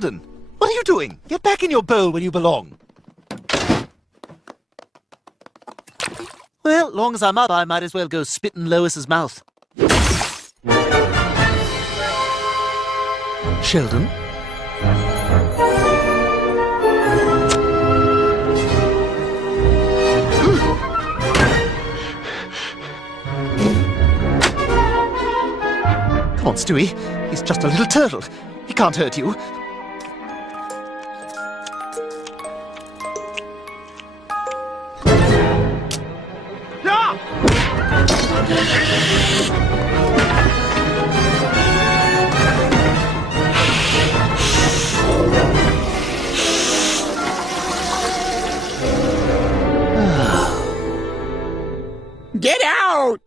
Sheldon, what are you doing? Get back in your bowl where you belong. Well, long as I'm up, I might as well go spit in Lois's mouth. Sheldon? Come on, Stewie. He's just a little turtle. He can't hurt you. Get out!